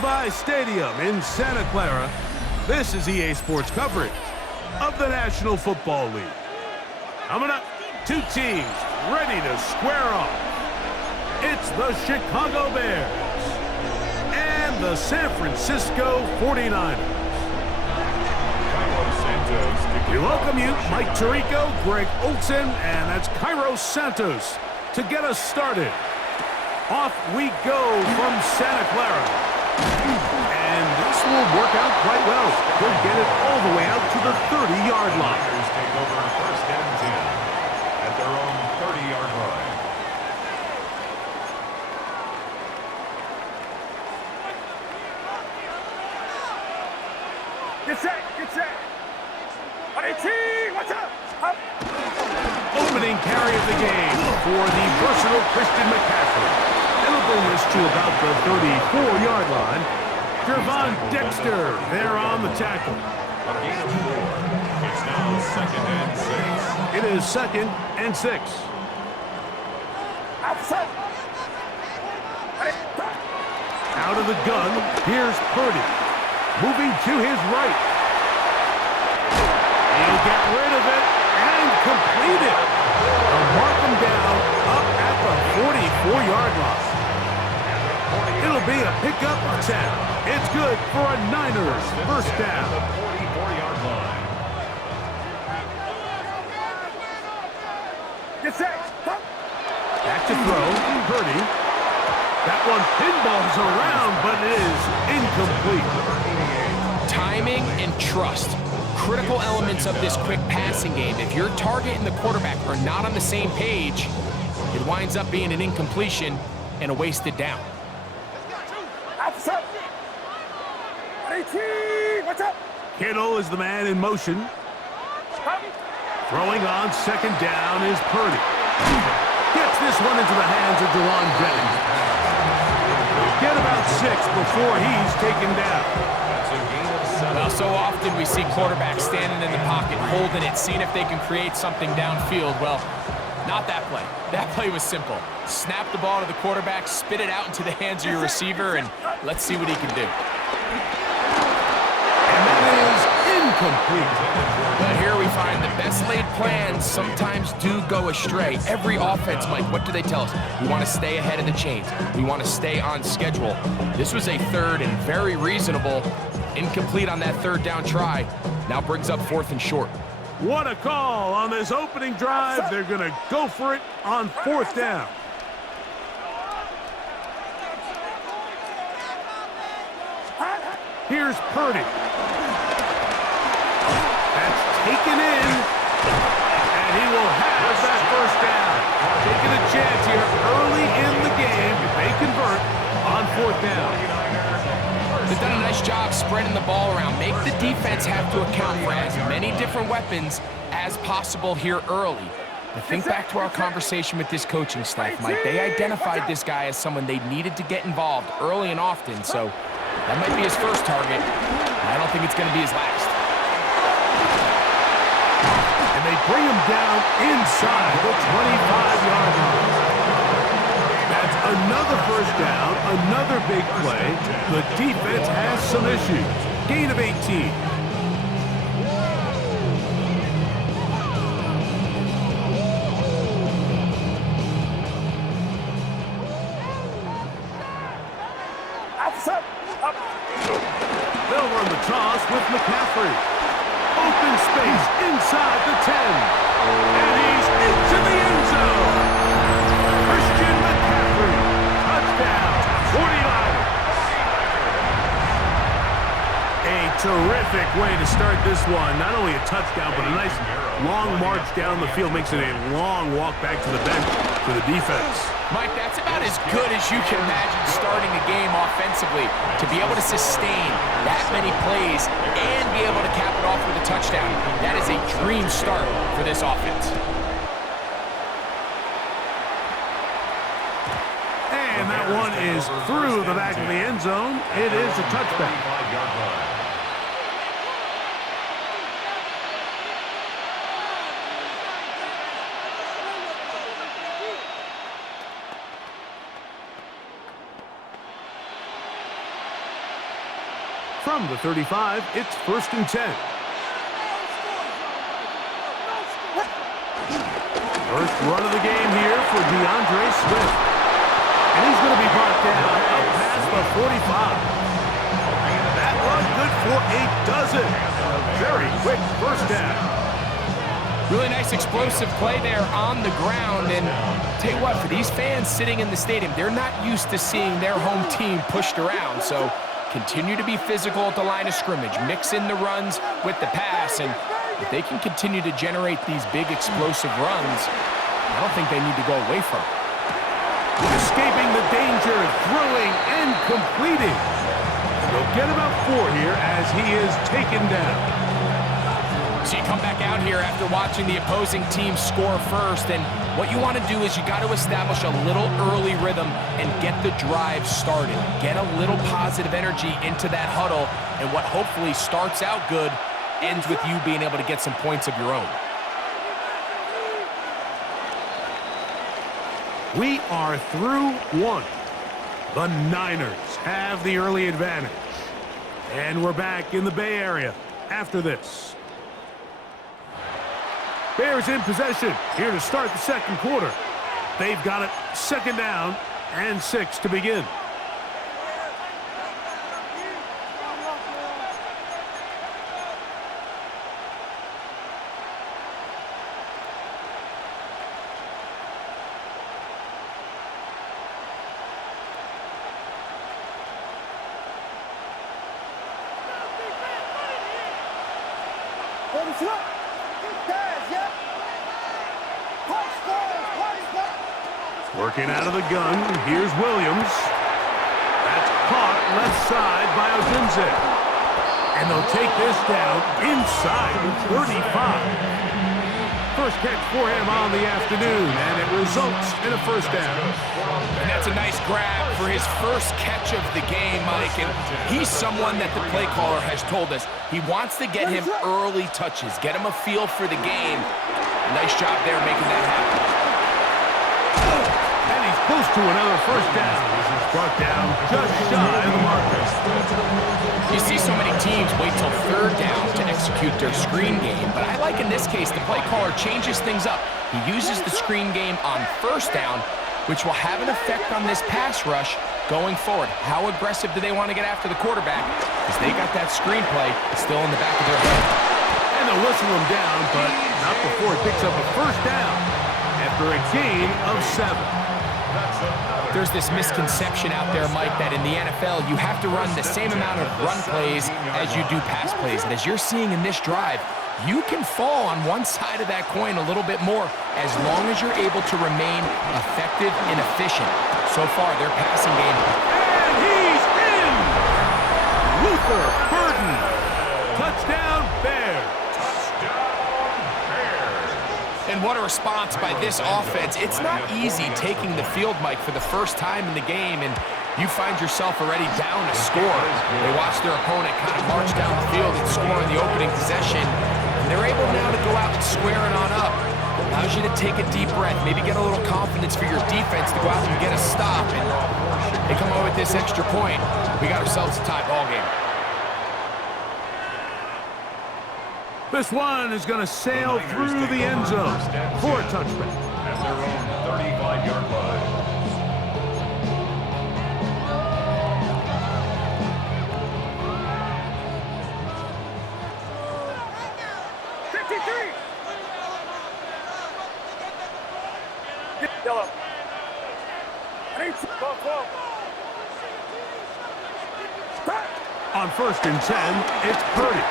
Levi Stadium in Santa Clara, this is EA Sports coverage of the National Football League. Coming up, two teams ready to square off. It's the Chicago Bears and the San Francisco 49ers. We welcome you, Mike Tirico, Greg Olson, and that's Cairo Santos to get us started. Off we go from Santa Clara. And this will work out quite well. They'll get it all the way out to the 30-yard line. Take over first and 10 at their own 30-yard line. Get set, get set. 18, what's up? Opening carry of the game for the versatile Christian McCaffrey. It'll bring this to about the 34-yard line. Gervon Dexter there on the tackle. A gain of 4. It's now second and 6. It is second and 6. Out of the gun, here's Purdy. Moving to his right. He'll get rid of it and complete it. They'll mark him down up at the 44-yard line. It'll be a pickup of 10. It's good for a Niners first down. The 44-yard line. Get set. Back to throw, Purdy. That one pinballs around, but it is incomplete. Timing and trust. Critical elements of this quick passing game. If your target and the quarterback are not on the same page, it winds up being an incompletion and a wasted down. 18, what's up? Kittle is the man in motion. Throwing on second down is Purdy. Gets this one into the hands of Delon Jennings. Get about 6 before he's taken down. That's a gain of 7. Well, so often we see quarterbacks standing in the pocket, holding it, seeing if they can create something downfield. Well, not that play. That play was simple. Snap the ball to the quarterback, spit it out into the hands of your receiver, and let's see what he can do. And that is incomplete. But here we find the best laid plans sometimes do go astray. Every offense, Mike, what do they tell us? We want to stay ahead of the chains. We want to stay on schedule. This was a third and very reasonable. Incomplete on that third down try. Now brings up fourth and short. What a call on this opening drive. They're going to go for it on fourth down. Here's Purdy. That's taken in, and he will have that first down. Taking a chance here early in the game if they convert on fourth down. They've done a nice job spreading the ball around. Make the defense have to account for as many different weapons as possible here early. But think back to our conversation with this coaching staff, Mike. They identified this guy as someone they needed to get involved early and often, so that might be his first target. I don't think it's going to be his last. And they bring him down inside the 25-yard line. That's another first down, another big play. The defense has some issues. Gain of 18. They'll run the toss with McCaffrey. Open space inside the 10. And he's into the end zone. Christian McCaffrey. Touchdown. 49ers. A terrific way to start this one. Not only a touchdown, but a nice long march down the field. Makes it a long walk back to the bench for the defense. Mike, that's about as good as you can imagine starting a game offensively. To be able to sustain that many plays and be able to cap it off with a touchdown, that is a dream start for this offense. And that one is through the back of the end zone. It is a touchback. From the 35, it's 1st and 10. First run of the game here for DeAndre Swift. And he's going to be brought down up past the 45. That run good for a dozen. A very quick first down. Really nice explosive play there on the ground. And tell you what, for these fans sitting in the stadium, they're not used to seeing their home team pushed around. So continue to be physical at the line of scrimmage. Mix in the runs with the pass. And if they can continue to generate these big explosive runs, I don't think they need to go away from it. Escaping the danger, throwing and completing. They'll get about 4 here as he is taken down. So you come back out here after watching the opposing team score first, and what you want to do is you got to establish a little early rhythm and get the drive started. Get a little positive energy into that huddle, and what hopefully starts out good ends with you being able to get some points of your own. We are through 1. The Niners have the early advantage. And we're back in the Bay Area after this. Bears in possession here to start the second quarter. They've got it 2nd down and 6 to begin. Working out of the gun, here's Williams. That's caught left side by Odunze. And they'll take this down inside the 35. First catch for him on the afternoon, and it results in a first down. And that's a nice grab for his first catch of the game, Mike. And he's someone that the play caller has told us he wants to get him early touches, get him a feel for the game. Nice job there making that happen. And he's close to another first down. This is brought down just shy of the marker. You see so many teams wait till 3rd down to execute their screen game, but I like in this case the play caller changes things up. He uses the screen game on 1st down, which will have an effect on this pass rush going forward. How aggressive do they want to get after the quarterback? Because they got that screen play still in the back of their head. And they'll whistle him down, but not before he picks up a first down after a gain of 7. There's this misconception out there, Mike, that in the NFL you have to run the same amount of run plays as you do pass plays. And as you're seeing in this drive, you can fall on one side of that coin a little bit more as long as you're able to remain effective and efficient. So far, their passing game. And he's in! Luther Burden. Touchdown, Bears. And what a response by this offense. It's not easy taking the field, Mike, for the first time in the game, and you find yourself already down a score. They watch their opponent kind of march down the field and score in the opening possession, and they're able now to go out and square it on up. Allows you to take a deep breath, maybe get a little confidence for your defense to go out and get a stop. And they come away with this extra point. We got ourselves a tie ball game. This one is going to sail through the end zone for a touchback. At their own 35-yard line. Yellow. On 1st and 10, it's Purdy.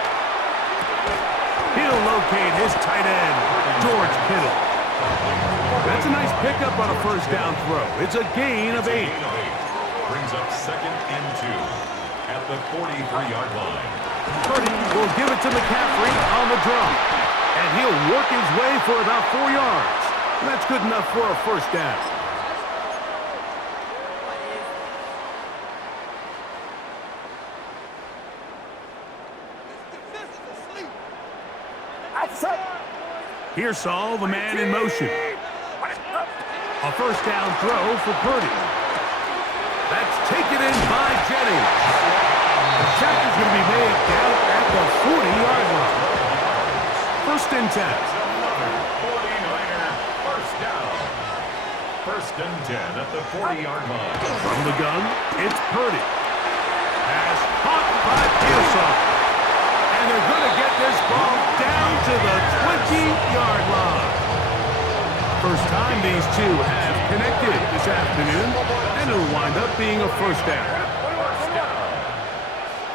He'll locate his tight end, George Kittle. That's a nice pickup on a first down throw. It's a gain of 8. Brings up 2nd and 2 at the 43-yard line. Purdy will give it to McCaffrey on the drum. And he'll work his way for about 4 yards. And that's good enough for a first down. Here's Saul, the man in motion. A first down throw for Purdy. That's taken in by Jennings. The check is going to be made down at the 40-yard line. First and 10. 49er first down. First and 10 at the 40-yard line. From the gun, it's Purdy. Pass caught by Pearson. And they're going to get this ball down to the 20-yard line. First time these two have connected this afternoon, and it'll wind up being a first down.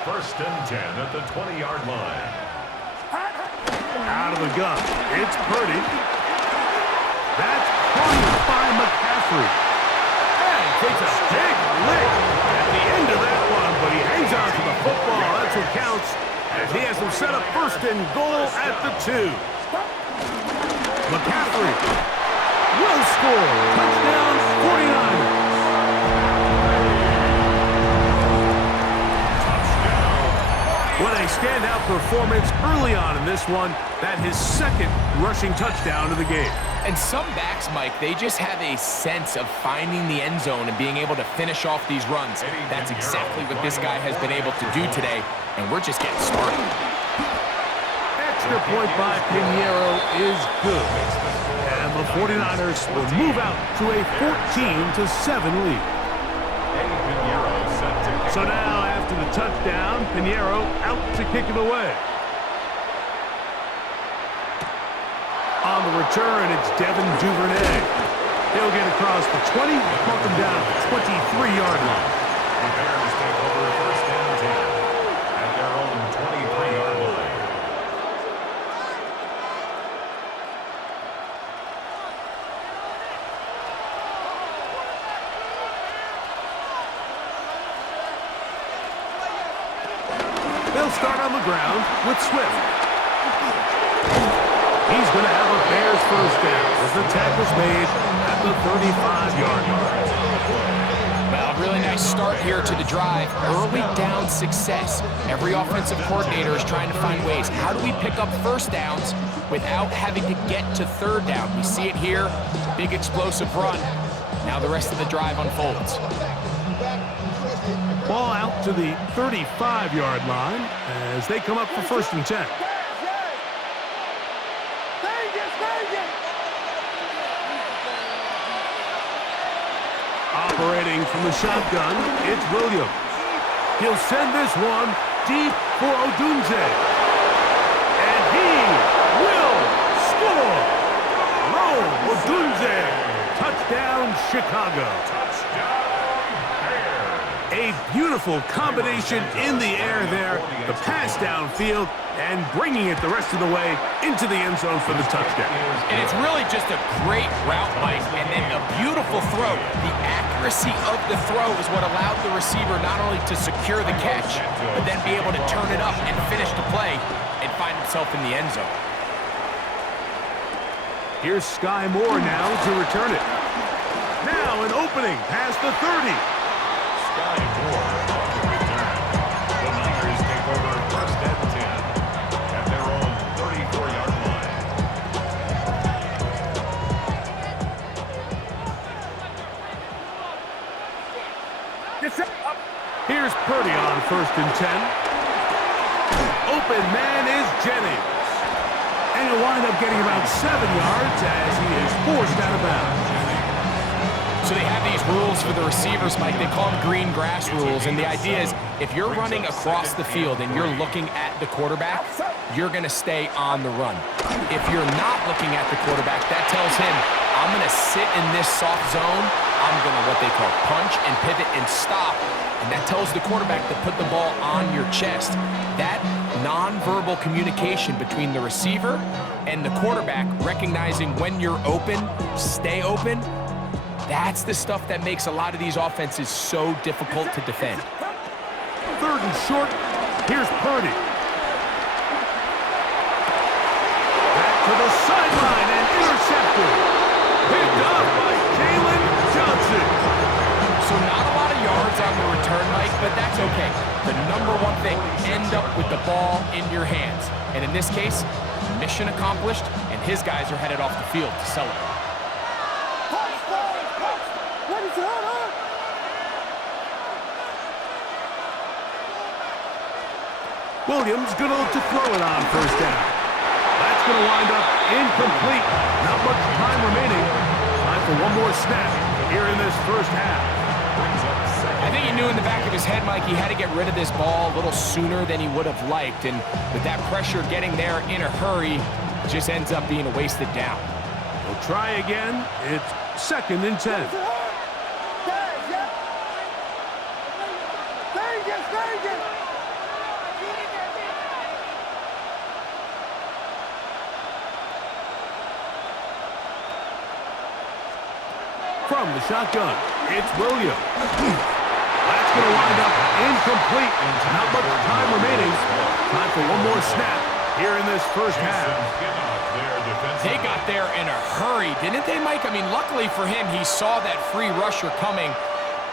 First and 10 at the 20-yard line. Out of the gun, it's Purdy. That's caught by McCaffrey. And takes a big lick at the end of that one, but he hangs on to the football. That's what counts, as he has him set up first and goal at the 2. McCaffrey will score. Touchdown, 49ers. What a standout performance early on in this one. That his second rushing touchdown of the game. And some backs, Mike, they just have a sense of finding the end zone and being able to finish off these runs. That's exactly what this guy has been able to do today, and we're just getting started. Extra point by Pinheiro is good. And the 49ers will move out to a 14-7 lead. So now, after the touchdown, Pinheiro out to kick it away. On the return, it's Devin Duvernay. He'll get across the 20, mark him down at the 23-yard line. The Bears take over first and 10 at their own 23-yard line. They'll start on the ground with Swift. He's going to have a Bears first down as the tackle's made at the 35-yard line. Well, really nice start here to the drive. Early down success. Every offensive coordinator is trying to find ways. How do we pick up first downs without having to get to third down? We see it here. Big explosive run. Now the rest of the drive unfolds. Ball out to the 35-yard line as they come up for first and 10. Operating from the shotgun, it's Williams. He'll send this one deep for Odunze. And he will score! Roll Odunze! Touchdown, Chicago. A beautiful combination in the air there. The pass downfield and bringing it the rest of the way into the end zone for the touchdown. And it's really just a great route, Mike, and then a beautiful throw. The accuracy of the throw is what allowed the receiver not only to secure the catch, but then be able to turn it up and finish the play and find himself in the end zone. Here's Sky Moore now to return it. Now an opening past the 30. Sky Moore on the return. The Niners take over first and 10 at their own 34-yard line. Here's Purdy on first and 10. Open man is Jennings. And he'll wind up getting about 7 yards as he is forced out of bounds. So they have these rules for the receivers, Mike. They call them green grass rules. And the idea is if you're running across the field and you're looking at the quarterback, you're going to stay on the run. If you're not looking at the quarterback, that tells him, I'm going to sit in this soft zone. I'm going to what they call punch and pivot and stop. And that tells the quarterback to put the ball on your chest. That nonverbal communication between the receiver and the quarterback, recognizing when you're open, stay open, that's the stuff that makes a lot of these offenses so difficult to defend. Third and short. Here's Purdy. Back to the sideline and intercepted. Picked up by Jalen Johnson. So not a lot of yards on the return, Mike, but that's okay. The number one thing, end up with the ball in your hands. And in this case, mission accomplished, and his guys are headed off the field to celebrate. Williams going to look to throw it on first down. That's going to wind up incomplete. Not much time remaining. Time for one more snap here in this first half. I think he knew in the back of his head, Mike, he had to get rid of this ball a little sooner than he would have liked. And with that pressure getting there in a hurry, it just ends up being a wasted down. We'll try again. It's 2nd and 10. From the shotgun, it's Williams. That's going to wind up incomplete. Not much time remaining. Time for one more snap here in this first half. They got there in a hurry, didn't they, Mike? I mean, luckily for him, he saw that free rusher coming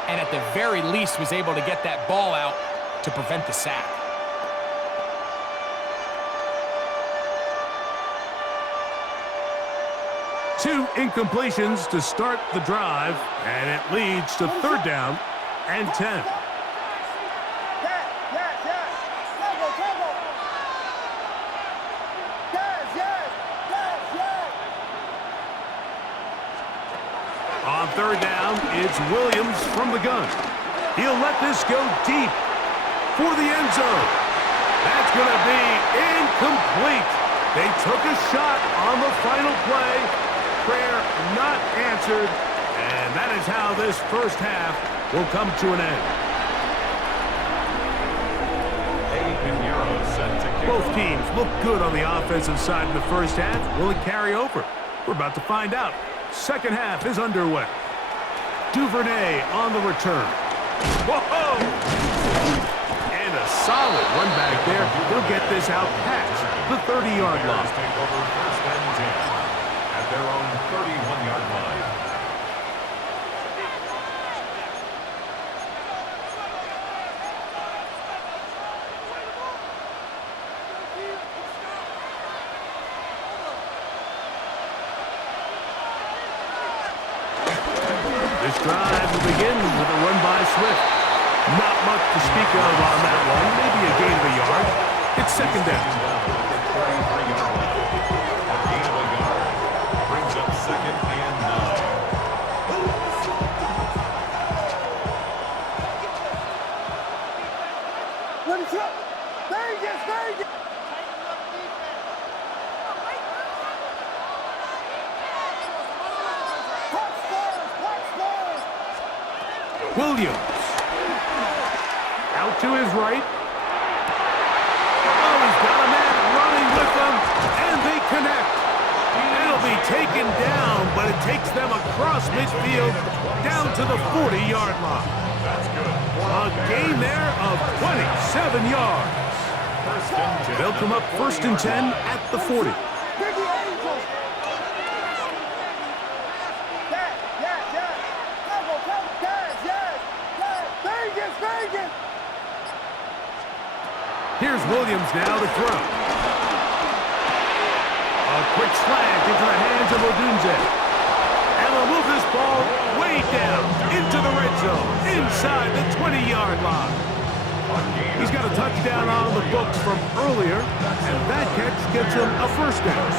and at the very least was able to get that ball out to prevent the sack. Two incompletions to start the drive, and it leads to 3rd down and 10. On 3rd down, it's Williams from the gun. He'll let this go deep for the end zone. That's going to be incomplete. They took a shot on the final play. Prayer not answered, and that is how this first half will come to an end. Both teams look good on the offensive side in the first half. Will it carry over? We're about to find out. Second half is underway. Duvernay on the return. Whoa! And a solid run back there. He'll get this out past the 30-yard line. Take over 1st and 10 at their own 31-yard line. This drive will begin with a run by Swift. Not much to speak of on that one. Maybe a gain of a yard. It's 2nd down. Gain of a yard brings up 2nd and 9. Williams. Out to his right. Oh, he's got a man running with him, and they connect. It'll be taken down, but it takes them across midfield down to the 40-yard line. That's good. A gain there of 27 yards. They'll come up 1st and 10 at the 40. Here's Williams now to throw. A quick slant into the hands of Odunze. And they'll move this ball way down into the red zone, inside the 20-yard line. He's got a touchdown on the books from earlier, and that catch gets him a 1st down.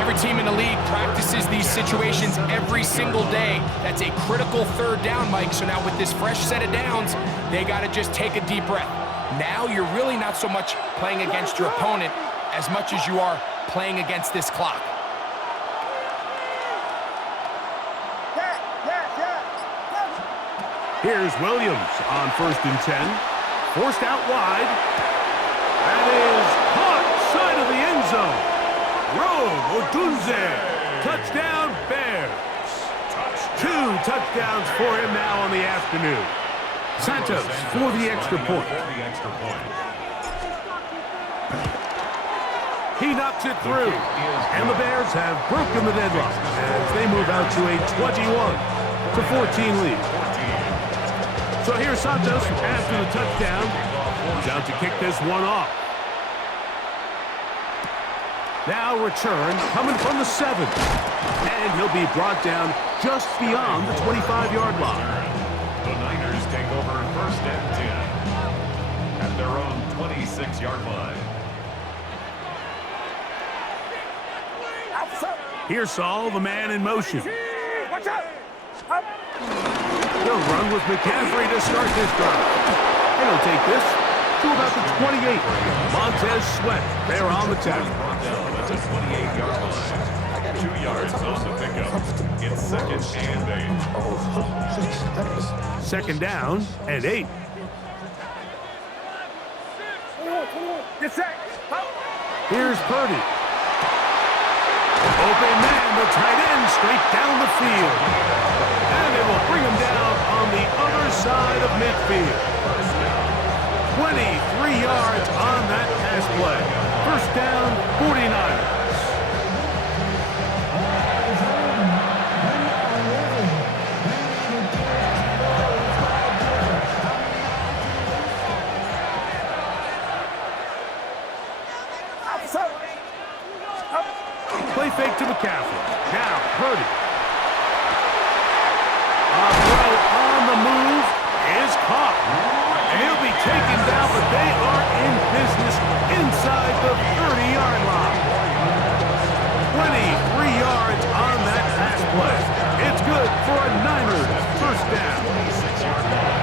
Every team in the league practices these situations every single day. That's a critical 3rd down, Mike. So now with this fresh set of downs, they got to just take a deep breath. Now you're really not so much playing against your opponent as much as you are playing against this clock. Here's Williams on 1st and 10. Forced out wide. That is caught side of the end zone. Rome Odunze. Touchdown Bears. 2 touchdowns for him now on the afternoon. Santos for the extra point. He knocks it through. And the Bears have broken the deadlock as they move out to a 21-14 lead. So here's Santos after the touchdown. He's out to kick this one off. Now return coming from the 7. And he'll be brought down just beyond the 25-yard line. The Niners take over 1st and 10 at their own 27. 26-yard line. Here's Saul, the man in motion. Watch out. Up. They'll run with McCaffrey to start this drive. And he'll take this to about the 28. Montez Sweat there on the tackle. Brought down at the 28-yard line. 2 yards on the pickup. It's 2nd and 8. Second down and 8. Get set. Up. Here's Purdy. Open man, the tight end, straight down the field. And they will bring him down on the other side of midfield. 23 yards on that pass play. First down, 49ers. Play fake to McCaffrey. Now, Purdy. A throw on the move is caught. And he'll be taken down, but they are in business inside the 30-yard line. 23 yards on that pass play. It's good for a Niners first down. 26-yard line.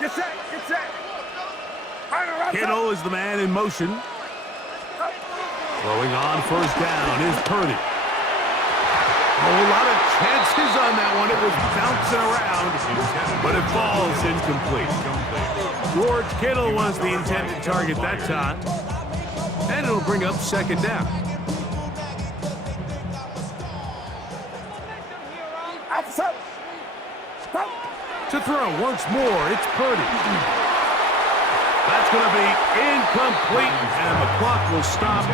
Get set. Get set. Kittle is the man in motion. Throwing on first down is Purdy. A whole lot of chances on that one. It was bouncing around, but it falls incomplete. George Kittle was the intended target that time. And it'll bring up second down. To throw once more, it's Purdy. That's going to be incomplete, and the clock will stop.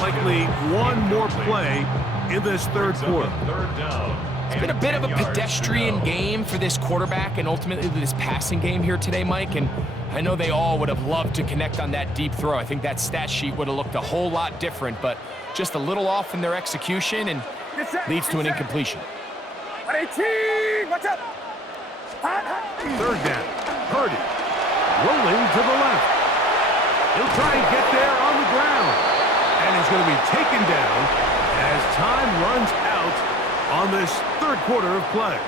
Likely one more play in this third quarter. Third down. It's been a bit of a pedestrian game for this quarterback and ultimately this passing game here today, Mike. And I know they all would have loved to connect on that deep throw. I think that stat sheet would have looked a whole lot different, but just a little off in their execution and leads to an incompletion. 18. Watch out. Third down. Purdy rolling to the left. He'll try and get there on the ground. And he's going to be taken down as time runs out on this third quarter of play.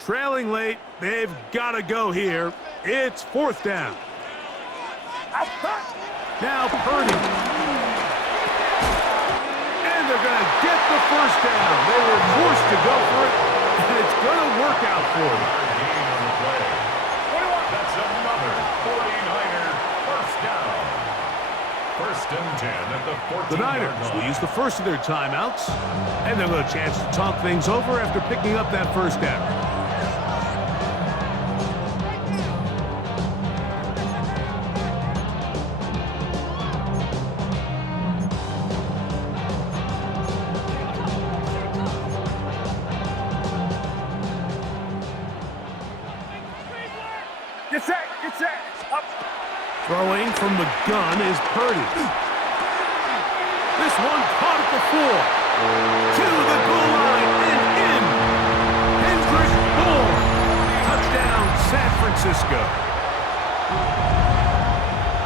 Trailing late, they've got to go here. It's fourth down. Now Purdy. And they're going to get the first down. They were forced to go for it, and it's going to work out for them. That's another 49er first down. First and 10 at the 14-yard line. The Niners will use the first of their timeouts, and they'll have a chance to talk things over after picking up that first down. Get set. Get set. Up. Throwing from the gun is Purdy. This one caught at the 4. To the goal line and in. Hendrick Moore. Touchdown, San Francisco.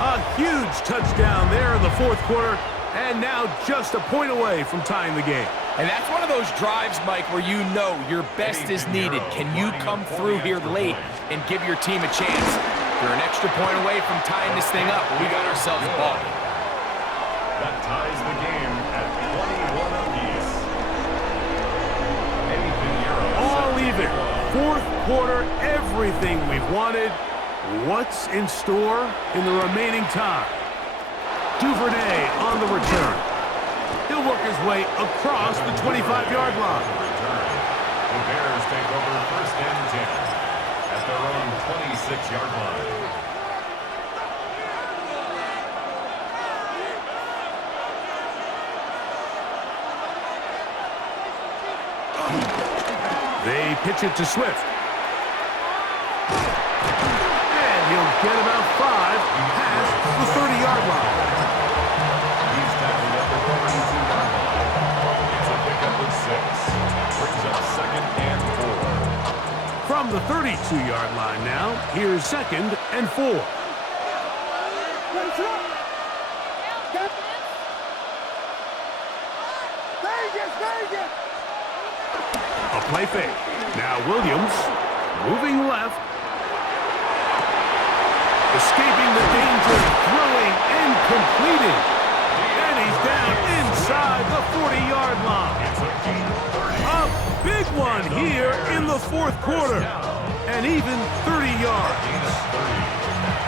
A huge touchdown there in the fourth quarter, and now just a point away from tying the game. And that's one of those drives, Mike, where you know your best is needed. Can you come through here late and give your team a chance? You're an extra point away from tying this thing up. We got ourselves a ball. That ties the game at 21 apiece. All even. Fourth quarter, everything we've wanted. What's in store in the remaining time? Duvernay on the return. He'll work his way across the 25-yard line. Bears take over first and 10 at their own 26-yard line. They pitch it to Swift. And he'll get about 5 past the 30-yard line. He's tackled at the 32-yard line. It's a pickup of 6. Brings up second and 4. From the 32-yard line now, here's second and 4. A play fake. Now Williams moving left. Escaping the danger, throwing and completing. And he's down inside the 40-yard line. A big one here in the fourth quarter. And even 30 yards.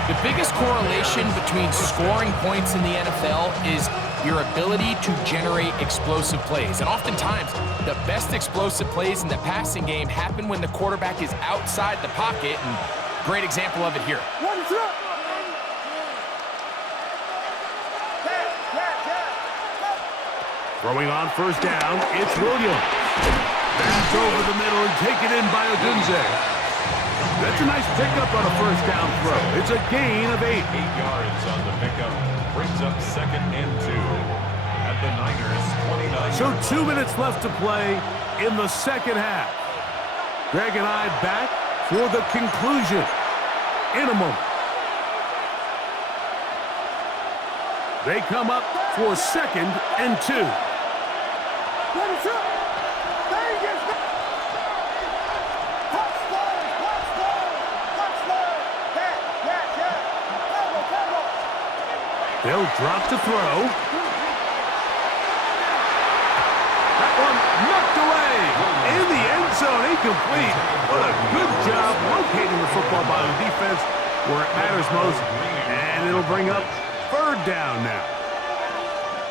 The biggest correlation between scoring points in the NFL is your ability to generate explosive plays. And oftentimes, the best explosive plays in the passing game happen when the quarterback is outside the pocket. And great example of it here. Throwing on first down, it's Williams. That's over the middle and taken in by Odunze. That's a nice pickup on a first down throw. It's a gain of 8. 8 yards on the pickup. Brings up second and 2 at the Niners' 29. So 2 minutes left to play in the second half. Greg and I back for the conclusion in a moment. They come up for second and 2. They'll drop to throw. That one knocked away in the end zone, incomplete. What a good job locating the football by the defense where it matters most. And it'll bring up third down now.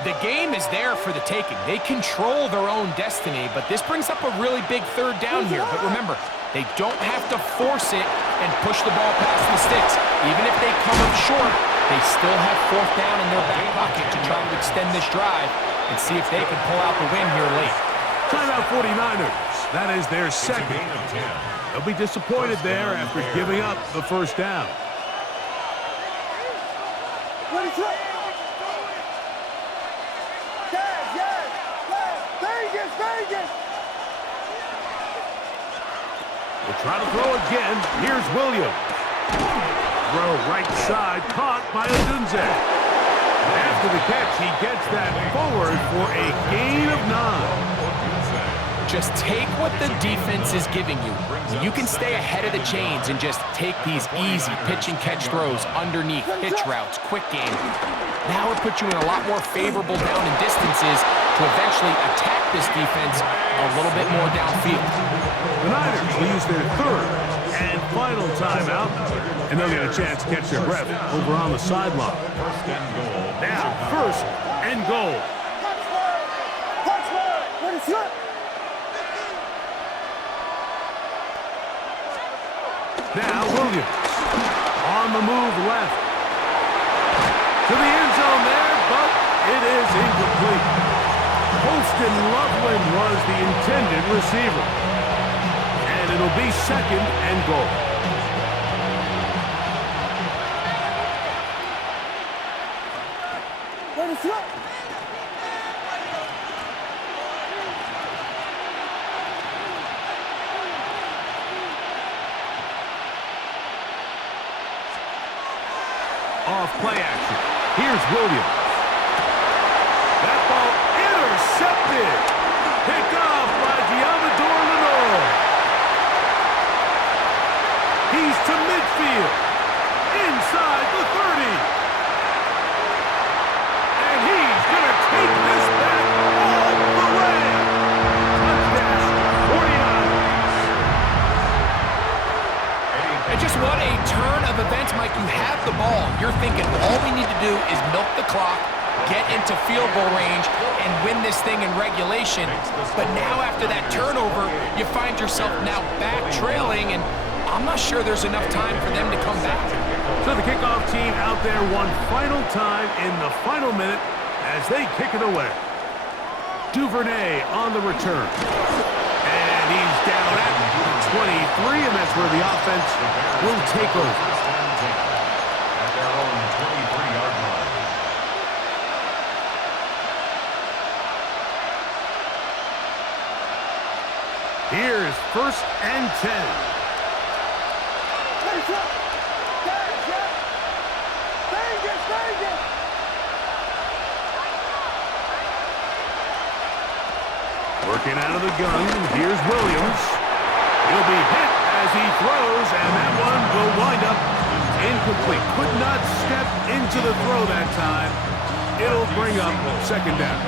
The game is there for the taking. They control their own destiny, but this brings up a really big third down here. But remember, they don't have to force it and push the ball past the sticks. Even if they come up short, they still have fourth down in their back pocket to try to extend this drive and see if they can pull out the win here late. Timeout 49ers. That is their second. They'll be disappointed there after giving up the first down. We'll try to throw again. Here's Williams. Throw right side, caught by Odunze. After the catch, he gets that forward for a gain of 9. Just take what the defense is giving you. You can stay ahead of the chains and just take these easy pitch and catch throws underneath, hitch routes, quick game. Now it puts you in a lot more favorable down and distances to eventually attack this defense a little bit more downfield. The Niners will use their third and final timeout, and they'll get a chance to catch their breath over on the sideline. First and goal. Now, first and goal. Now Williams on the move left. To the end zone there, but it is incomplete. Holston Loveland was the intended receiver. And it'll be second and goal. Off play action. Here's Williams. That ball intercepted. Picked off by Giamador Lenore. He's to midfield. Inside the 30. And he's going to take this back all the way. Touchdown, 49ers. And just what a turn of events, Mike. You have the ball. You're thinking all we need to do is milk the clock, get into field goal range and win this thing in regulation. But now after that turnover, you find yourself now back trailing, and I'm not sure there's enough time for them to come back. So the kickoff team out there one final time in the final minute as they kick it away. Duvernay on the return. And he's down at 23, and that's where the offense will take over. At their own 23-yard line. Here's 1st and 10. Working out of the gun, here's Williams. He'll be hit as he throws, and that one will wind up incomplete. Could not step into the throw that time. It'll bring up 2nd down.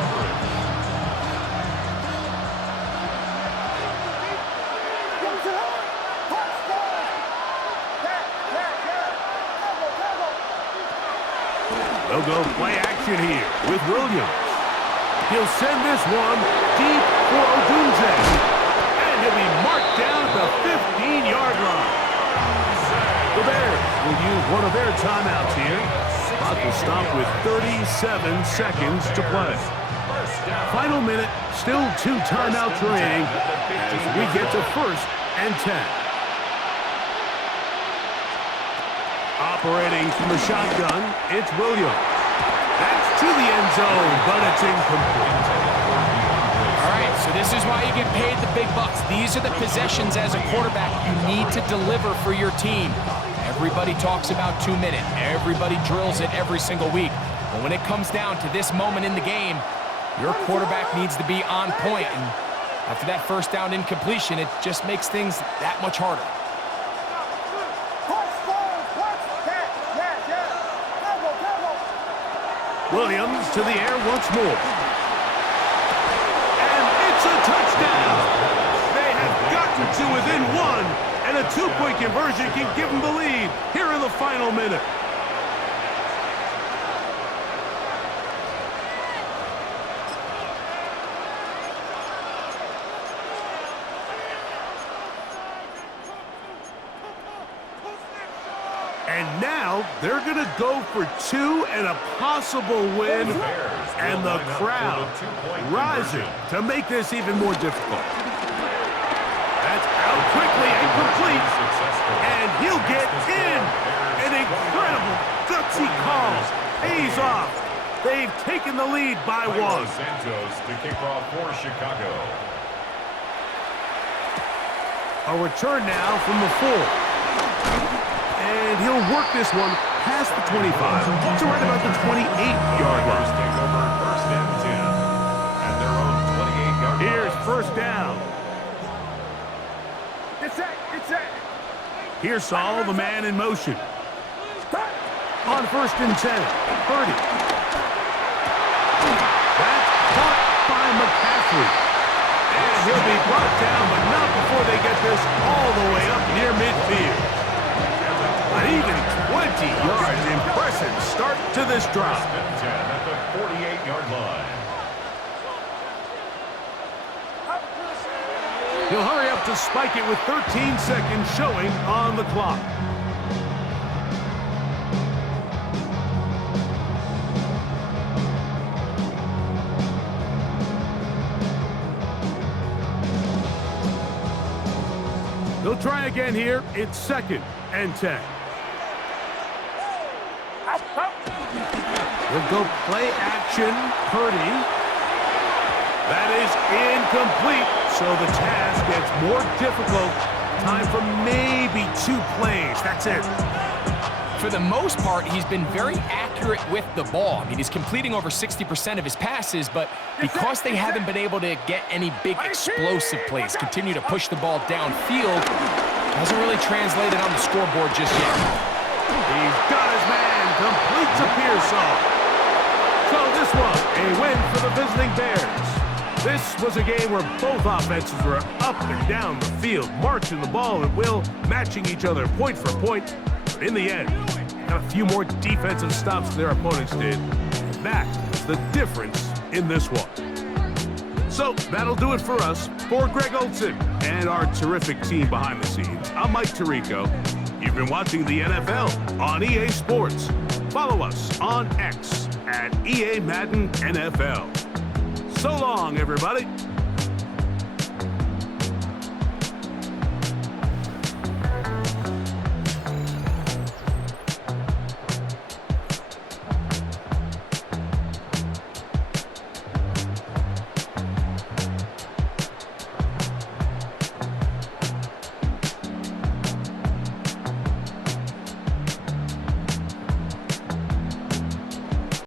They'll go play action here with Williams. He'll send this one deep for Odunze. And he'll be marked down at the 15-yard line. The Bears will use one of their timeouts here. Clock will stop with 37 seconds to play. Final minute, still 2 timeouts remaining as we get to 1st and 10. Operating from the shotgun, it's Williams. That's to the end zone, but it's incomplete. All right, so this is why you get paid the big bucks. These are the possessions as a quarterback you need to deliver for your team. Everybody talks about 2-minute. Everybody drills it every single week. But when it comes down to this moment in the game, your quarterback needs to be on point. And after that 1st down incompletion, it just makes things that much harder. Williams to the air once more. And it's a touchdown. They have gotten to within 1, and a 2-point conversion can give them the lead here in the final minute. And now they're going to go for 2 and a possible win, and the crowd rising to make this even more difficult. That's out quickly and complete, and he'll get in. An incredible gutsy call pays off. They've taken the lead by 1. Santos to kick off for Chicago. A return now from the 4. And he'll work this one past the 25 to right about the 28-yard line. Take over 1st and 10 at their own 28-yard line. Here's 1st down. It's it. Here's Saul, the man in motion. On 1st and 10, Purdy. That's caught by McCaffrey. And he'll be brought down, but not before they get this all the way up near midfield. An even 20 yards. Impressive start to this drive. 1st and 10 at the 48-yard line. He'll hurry up to spike it with 13 seconds showing on the clock. They'll try again here. It's 2nd and 10. He'll go play action. Purdy. That is incomplete. So the task gets more difficult. Time for maybe 2 plays. That's it. For the most part, he's been very accurate with the ball. I mean, he's completing over 60% of his passes, but because they haven't been able to get any big explosive plays, continue to push the ball downfield, hasn't really translated on the scoreboard just yet. He's got his man. Completes a Pearsall. So this one, a win for the visiting Bears. This was a game where both offenses were up and down the field, marching the ball at will, matching each other point for point. But in the end, got a few more defensive stops than their opponents did. That is the difference in this one. So that'll do it for us. For Greg Olson and our terrific team behind the scenes, I'm Mike Tirico. You've been watching the NFL on EA Sports. Follow us on X at EA Madden NFL. So long, everybody.